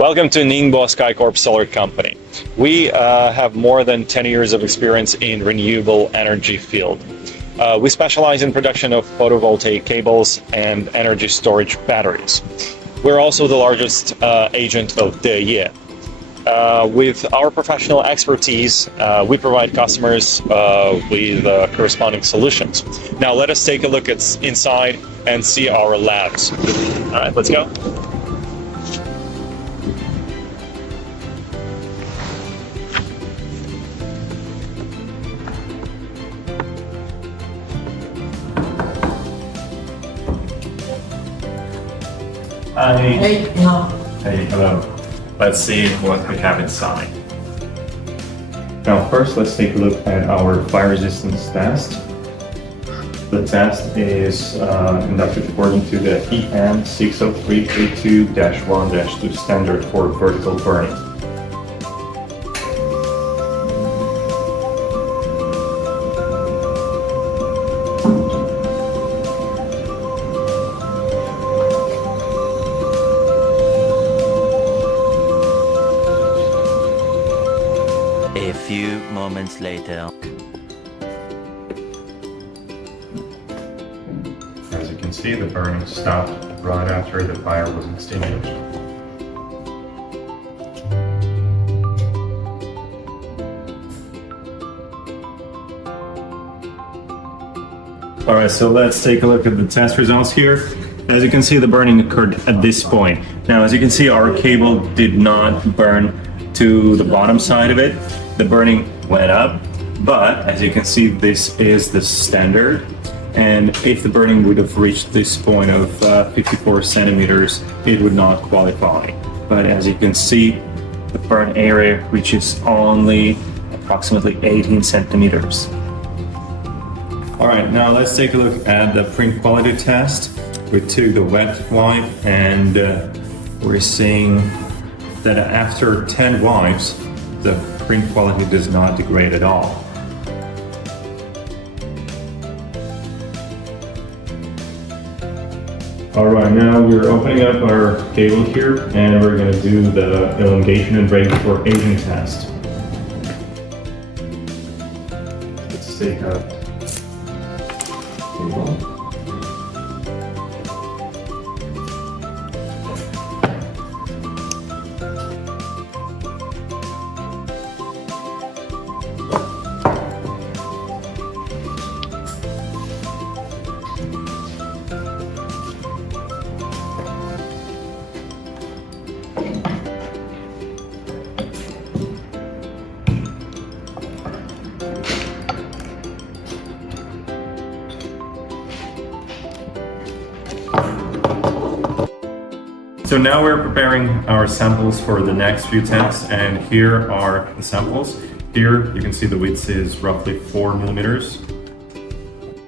Welcome to Ningbo SkyCorp Solar Company. We have more than 10 years of experience in renewable energy field. We specialize in production of photovoltaic cables and energy storage batteries. We're also the largest agent of DE. With our professional expertise, we provide customers with corresponding solutions. Now let us take a look inside and see our labs. All right, let's go. Hi. Hey, Hey, hello. Let's see what we have inside. Now first let's take a look at our fire resistance test. The test is conducted according to the EN 60332-1-2 standard for vertical burning. A few moments later. As you can see, the burning stopped right after the fire was extinguished. Alright, so let's take a look at the test results here. As you can see, the burning occurred at this point. Now, as you can see, our cable did not burn to the bottom side of it. The burning went up, but as you can see, this is the standard. And if the burning would have reached this point of 54 centimeters, it would not qualify. But as you can see, the burn area reaches only approximately 18 centimeters. All right, now let's take a look at the print quality test. We took the wet wipe and we're seeing that after 10 wipes, the print quality does not degrade at all. Alright, now we're opening up our cable here and we're going to do the elongation and break before aging test. Let's take out cable. So now we're preparing our samples for the next few tests, and here are the samples. Here you can see the width is roughly 4 millimeters.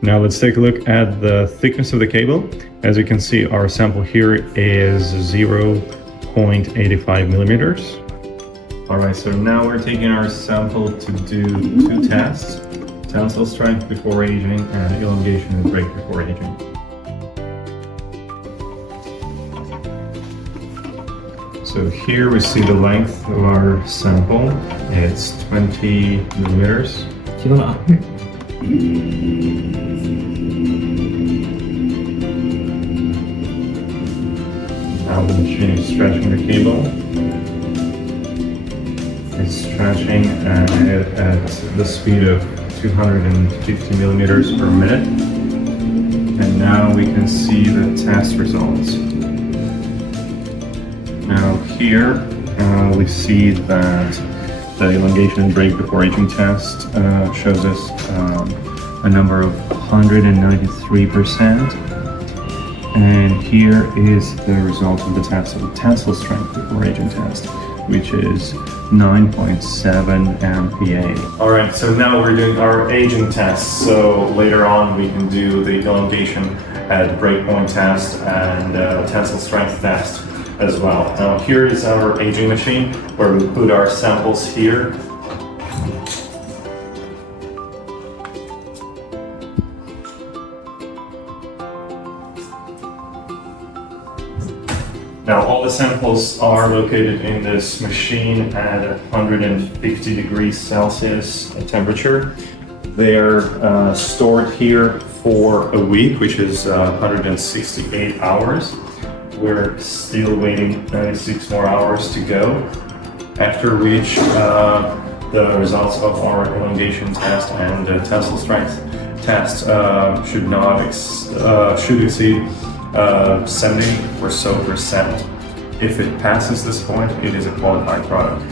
Now let's take a look at the thickness of the cable. As you can see, our sample here is 0.85 millimeters. Alright, so now we're taking our sample to do 2 tests. Tensile strength before aging and elongation and break before aging. So here we see the length of our sample. It's 20 millimeters. 지금아. Now the machine is stretching the cable. It's stretching at the speed of 250 millimeters per minute. And now we can see the test results. Now here we see that the elongation and break before aging test shows us a number of 193%. And here is the result of the test of the tensile strength before aging test, which is 9.7 MPa. Alright, so now we're doing our aging test. So later on we can do the elongation at breakpoint test and tensile strength test as well. Now here is our aging machine where we put our samples here. Now all the samples are located in this machine at 150 degrees Celsius temperature. They're stored here for a week, which is 168 hours. We're still waiting 96 more hours to go, after which the results of our elongation test and tensile strength test should exceed 70 or so percent. If it passes this point, it is a qualified product.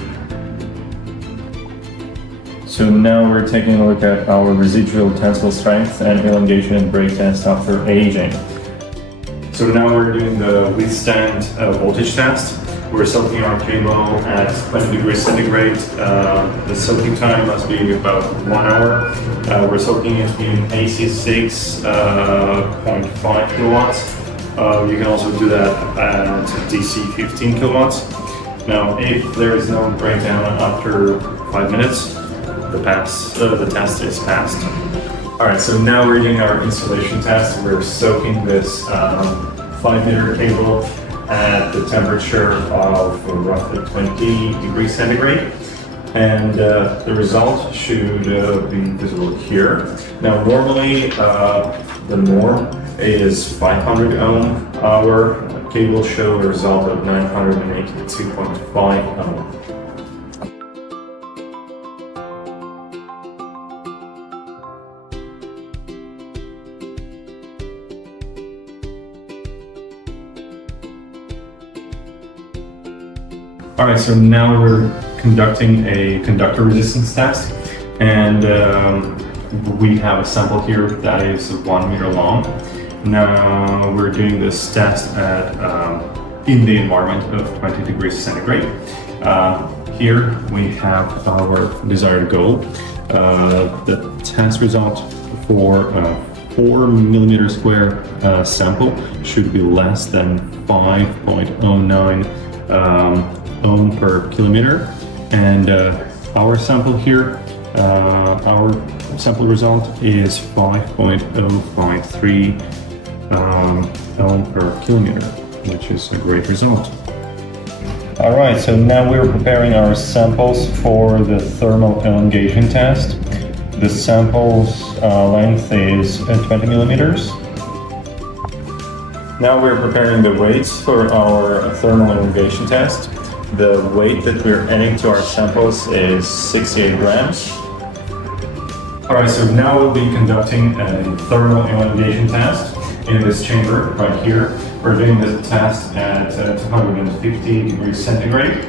So now we're taking a look at our residual tensile strength and elongation and break test after aging. So now we're doing the withstand voltage test. We're soaking our cable at 20 degrees centigrade. The soaking time must be about 1 hour. We're soaking it in AC 6.5 kilowatts. You can also do that at DC 15 kilowatts. Now, if there is no breakdown after 5 minutes, the test is passed. All right, so now we're doing our installation test. We're soaking this 5-meter cable at the temperature of roughly 20 degrees centigrade. And the result should be visible here. Now, normally the norm is 500 ohm. Our cable showed a result of 982.5 ohm. All right, so now we're conducting a conductor resistance test, and we have a sample here that is 1 meter long. Now we're doing this test at in the environment of 20 degrees centigrade. Here we have our desired goal. The test result for a 4 millimeter square sample should be less than 5.09 ohm per kilometer, and our sample here, our sample result is 5.053 ohm per kilometer, which is a great result. All right, so now we're preparing our samples for the thermal elongation test. The sample's length is 20 millimeters. Now we're preparing the weights for our thermal elongation test. The weight that we're adding to our samples is 68 grams. All right, so now we'll be conducting a thermal elongation test in this chamber right here. We're doing this test at 250 degrees centigrade.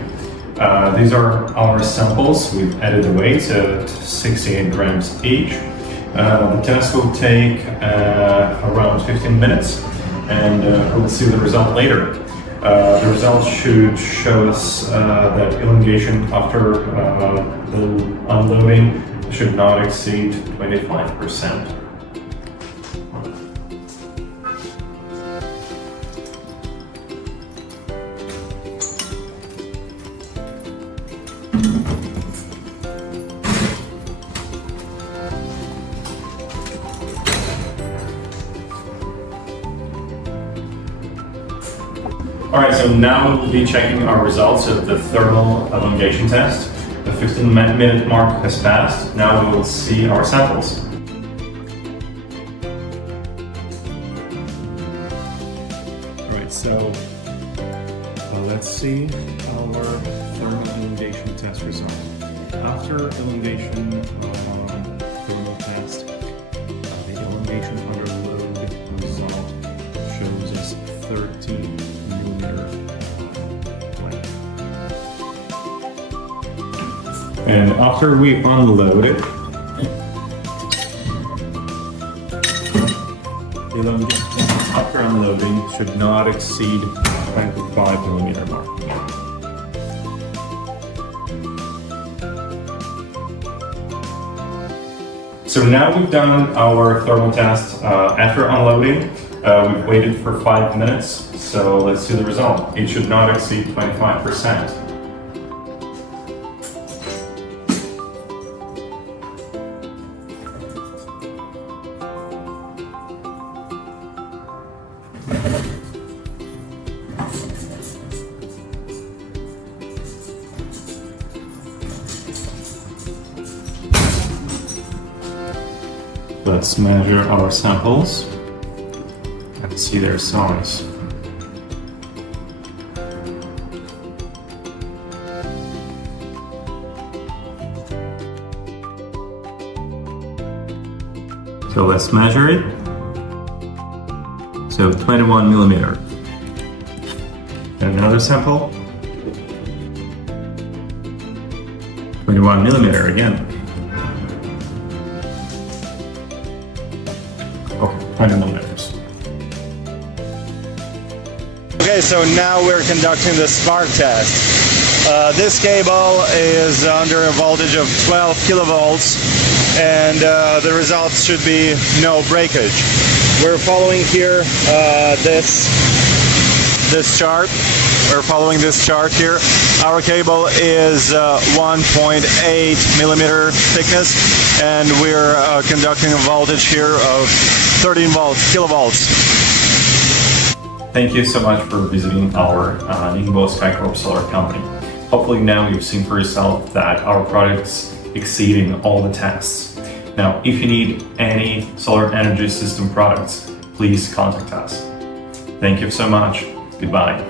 These are our samples. We've added the weights at 68 grams each. The test will take around 15 minutes, and we'll see the result later. The results should show us that elongation after the unloading should not exceed 25%. All right, so now we'll be checking our results of the thermal elongation test. The 15-minute mark has passed. Now we will see our samples. All right, so let's see our thermal elongation test result. After elongation thermal test, the elongation under load result shows us 13 millimeter length. And after we unload it, the elongation after unloading should not exceed 25 millimeter mark. So now we've done our thermal test after unloading. We've waited for 5 minutes, so let's see the result. It should not exceed 25%. Let's measure our samples and see their size. So let's measure it. So 21 millimeter. And another sample. 21 millimeter again. Okay, 20 millimeters. Okay, so now we're conducting the spark test. This cable is under a voltage of 12 kilovolts, and the results should be no breakage. We're following here this chart. We're following this chart here. Our cable is 1.8 millimeter thickness, and we're conducting a voltage here of 13 kilovolts. Thank you so much for visiting our Ningbo SkyCorp Solar Company. Hopefully now you've seen for yourself that our product's exceeding all the tests. Now, if you need any solar energy system products, please contact us. Thank you so much. Goodbye.